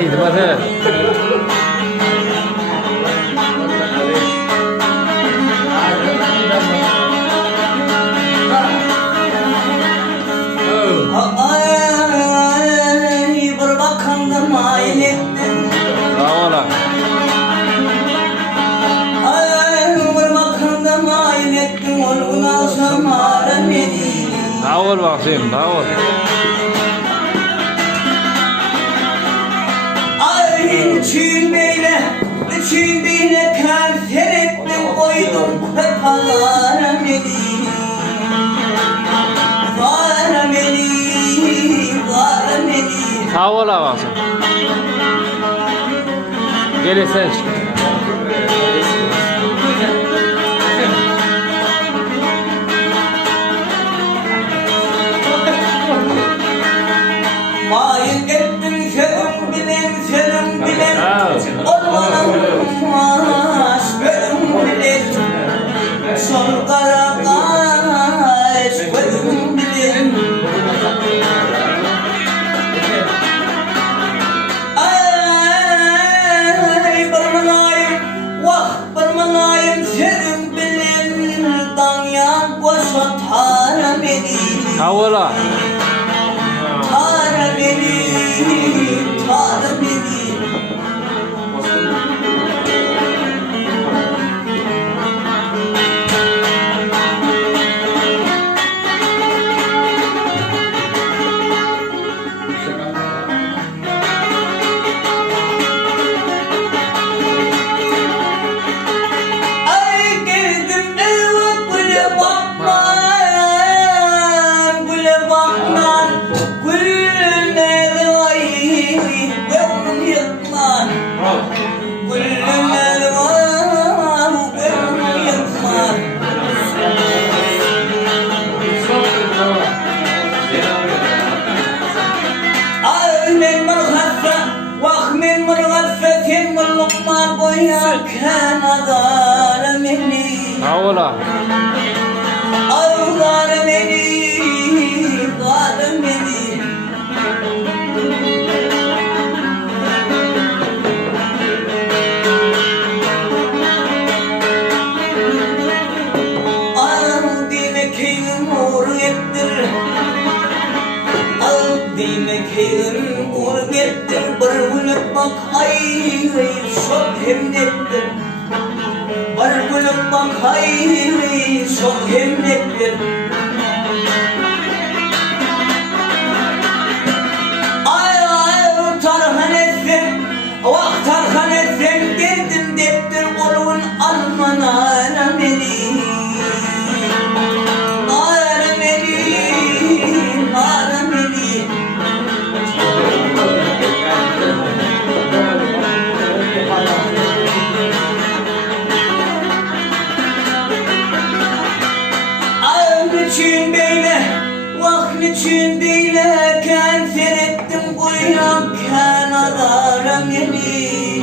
Haydi bana. Ay bir bakanda mail ettin. Sağ ol. Ay bir bakanda mail ettin. Olgun şamara beni. Sağ ol bakayım, sağ ol. Ay çiğneyle kanser ettin. Koydum kafalara beni. Var beni. Sağ ol bakayım. Gel sen çık. Mail ettin senin bilen Olmanın aşkın bilen Son kara aşkın bilen Ay barmanayım senin bilen Danyan koşa tara beni Sağ ol. Tara beni, tara beni. Ay geldim eve güle bakman, güle bakman. Sağ ol. Bak ay çok hemmettir. Var gülüp bak ay çok hemmettir. Ay tarhan etsin, vak tarhan etsin geldim deptir kolun almana beni. Niçin böyle kanser ettim koyan kenara beni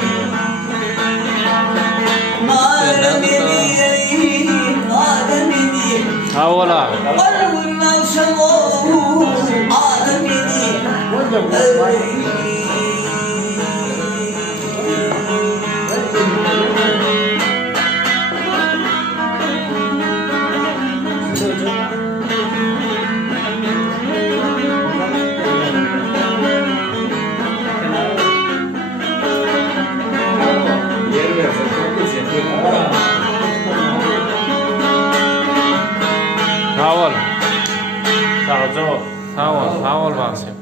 Nara beni, nara beni Sağ ol. Algın akşam olur, ara beni Sağ ol. Sağ ol. Sağ ol. Sağ ol bakayım.